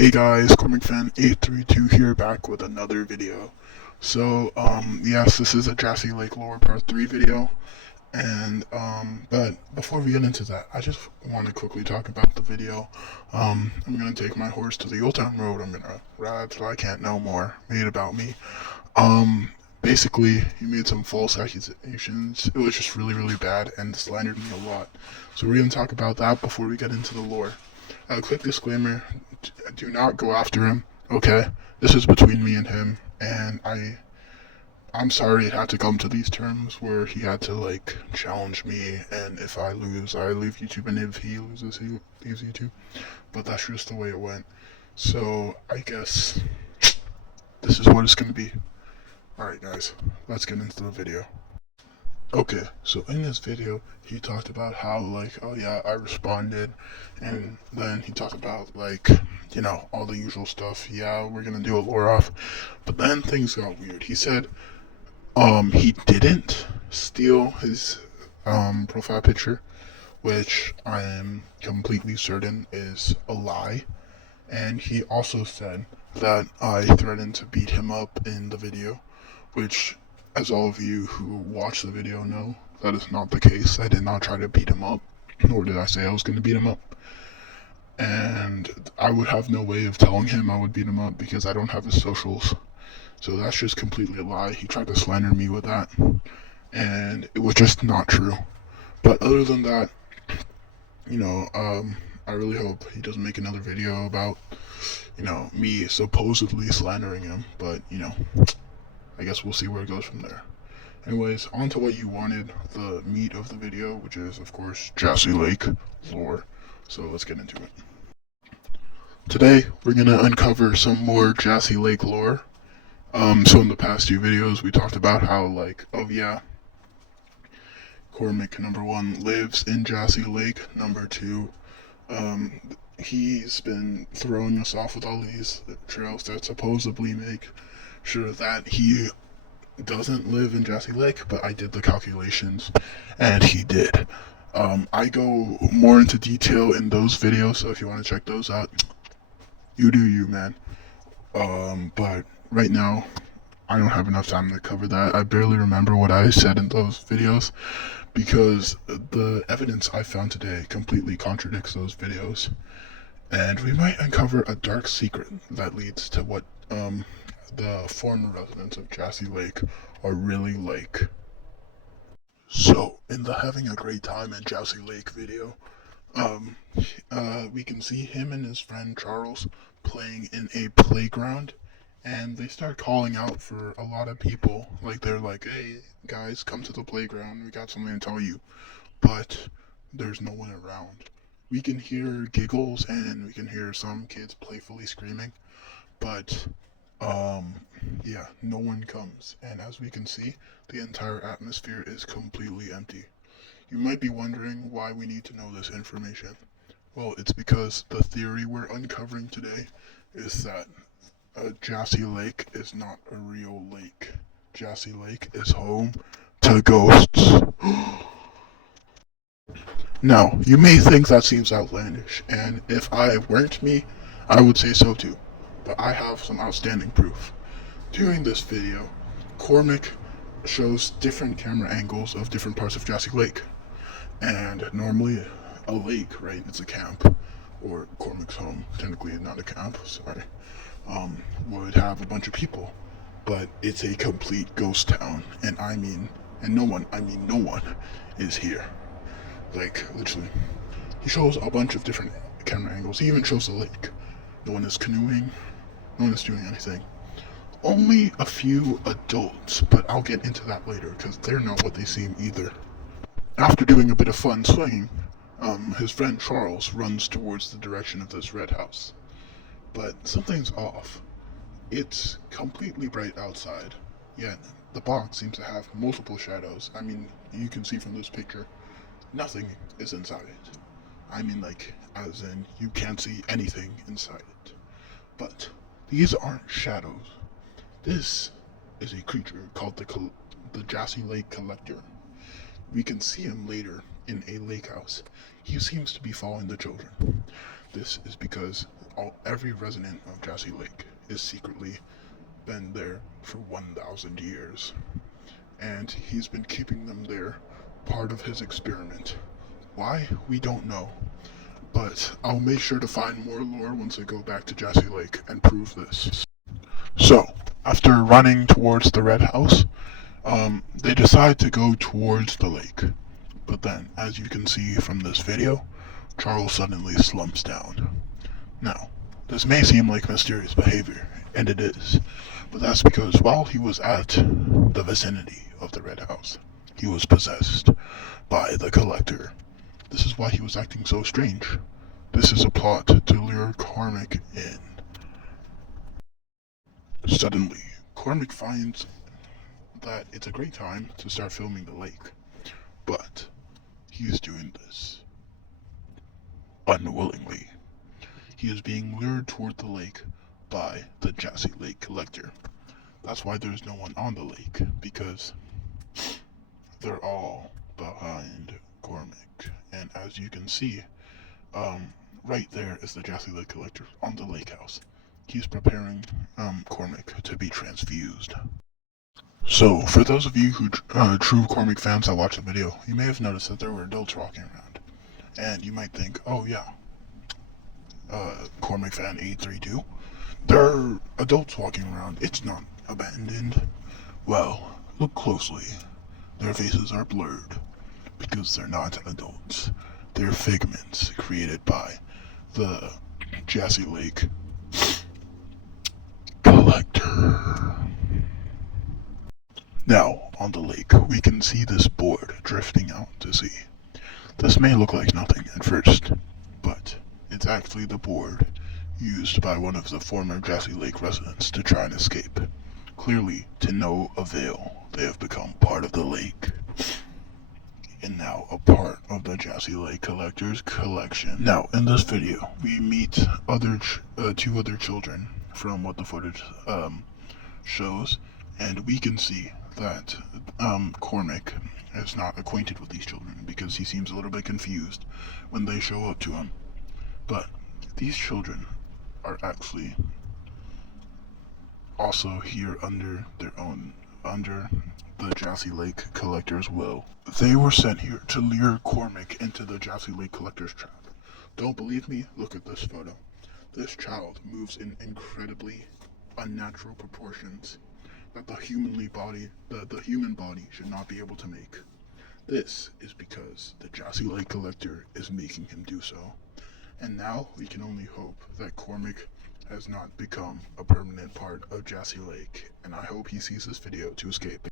Hey guys, Cormic Fan 832 here, back with another video. Yes, this is a Jaccey Lake Lore Part 3 video, but before we get into that, I just want to quickly talk about the video. I'm gonna take my horse to the Old Town Road. I'm gonna ride till I can't no more. Made about me. Um, Basically, he made some false accusations. It was just really bad and slandered me a lot. So we're gonna talk about that before we get into the lore. Quick disclaimer, do not go after him, okay? This is between me and him, and I'm sorry it had to come to these terms where he had to, like, challenge me, and if I lose, I leave YouTube, and if he loses, he leaves YouTube. But that's just the way it went. So, I guess this is what it's gonna be. Alright guys, let's get into the video. Okay, so in this video, he talked about how, like, oh yeah, I responded, and then he talked about, like, you know, all the usual stuff. Yeah, we're gonna do a lore off, but then things got weird. He said, he didn't steal his, profile picture, which I am completely certain is a lie, and he also said that I threatened to beat him up in the video, which, as all of you who watch the video know, that is not the case. I did not try to beat him up, nor did I say I was going to beat him up. And I would have no way of telling him I would beat him up because I don't have his socials. So that's just completely a lie. He tried to slander me with that, and it was just not true. But other than that, you know, I really hope he doesn't make another video about, you know, me supposedly slandering him, but, you know, I guess we'll see where it goes from there. Anyways, on to what you wanted, the meat of the video, which is, of course, Jaccey Lake lore. So let's get into it. Today, we're going to uncover some more Jaccey Lake lore. So in the past few videos, we talked about how, like, oh yeah, Cormic, number 1, lives in Jaccey Lake. Number 2, he's been throwing us off with all these trails that supposedly make sure that he doesn't live in Jaccey Lake, but I did the calculations, and he did. I go more into detail in those videos, so if you want to check those out, you do you, man. But right now, I don't have enough time to cover that. I barely remember what I said in those videos, because the evidence I found today completely contradicts those videos. And we might uncover a dark secret that leads to what, the former residents of Jaccey Lake are really like. So, in the having a great time in Jaccey Lake video, we can see him and his friend Charles playing in a playground, and they start calling out for a lot of people. Like, they're like, hey guys, come to the playground, we got something to tell you. But there's no one around. We can hear giggles and we can hear some kids playfully screaming, but yeah, no one comes, and as we can see, the entire atmosphere is completely empty. You might be wondering why we need to know this information. Well, it's because the theory we're uncovering today is that Jaccey Lake is not a real lake. Jaccey Lake is home to ghosts. Now, you may think that seems outlandish, and if I weren't me, I would say so too. But I have some outstanding proof. During this video, Cormic shows different camera angles of different parts of Jaccey Lake. And normally, a lake, right, it's a camp, or Cormic's home, technically not a camp, sorry, would have a bunch of people. But it's a complete ghost town, and no one is here. Like, literally. He shows a bunch of different camera angles. He even shows the lake. No one is canoeing. No one is doing anything. Only a few adults, but I'll get into that later, because they're not what they seem either. After doing a bit of fun swinging, his friend Charles runs towards the direction of this red house. But something's off. It's completely bright outside, yet the box seems to have multiple shadows. I mean, you can see from this picture, nothing is inside it. I mean, like, as in, you can't see anything inside it. But these aren't shadows. This is a creature called the Jaccey Lake Collector. We can see him later in a lake house. He seems to be following the children. This is because every resident of Jassey Lake is secretly been there for 1,000 years, and he's been keeping them there, part of his experiment. Why? We don't know. But I'll make sure to find more lore once I go back to Jassey Lake and prove this. So, after running towards the red house, they decide to go towards the lake. But then, as you can see from this video, Charles suddenly slumps down. Now, this may seem like mysterious behavior, and it is, but that's because while he was at the vicinity of the red house, he was possessed by the collector. This is why he was acting so strange. This is a plot to lure Cormac in. Suddenly, Cormac finds that it's a great time to start filming the lake, but he is doing this unwillingly. He is being lured toward the lake by the Jassey Lake collector. That's why there's no one on the lake, because they're all behind Cormac. And as you can see, right there is the Jassey Lake collector on the lake house. He's preparing Cormac to be transfused. So, for those of you who true Cormac fans that watch the video, you may have noticed that there were adults walking around. And you might think, oh yeah, Cormac fan 832, there are adults walking around, it's not abandoned. Well, look closely. Their faces are blurred, because they're not adults. They're figments created by the Jassey Lake collector. Now, on the lake, we can see this board drifting out to sea. This may look like nothing at first, but it's actually the board used by one of the former Jassey Lake residents to try and escape. Clearly, to no avail, they have become part of the lake, and now a part of the Jassey Lake collector's collection. Now, in this video, we meet two other children from what the footage shows, and we can see that Cormac is not acquainted with these children because he seems a little bit confused when they show up to him. But these children are actually also here under the Jassey Lake collector's will. They were sent here to lure Cormac into the Jassey Lake collector's trap. Don't believe me? Look at this photo. This child moves in incredibly unnatural proportions that the human body should not be able to make. This is because the Jassey Lake collector is making him do so. And now we can only hope that Cormac has not become a permanent part of Jassey Lake, and I hope he sees this video to escape.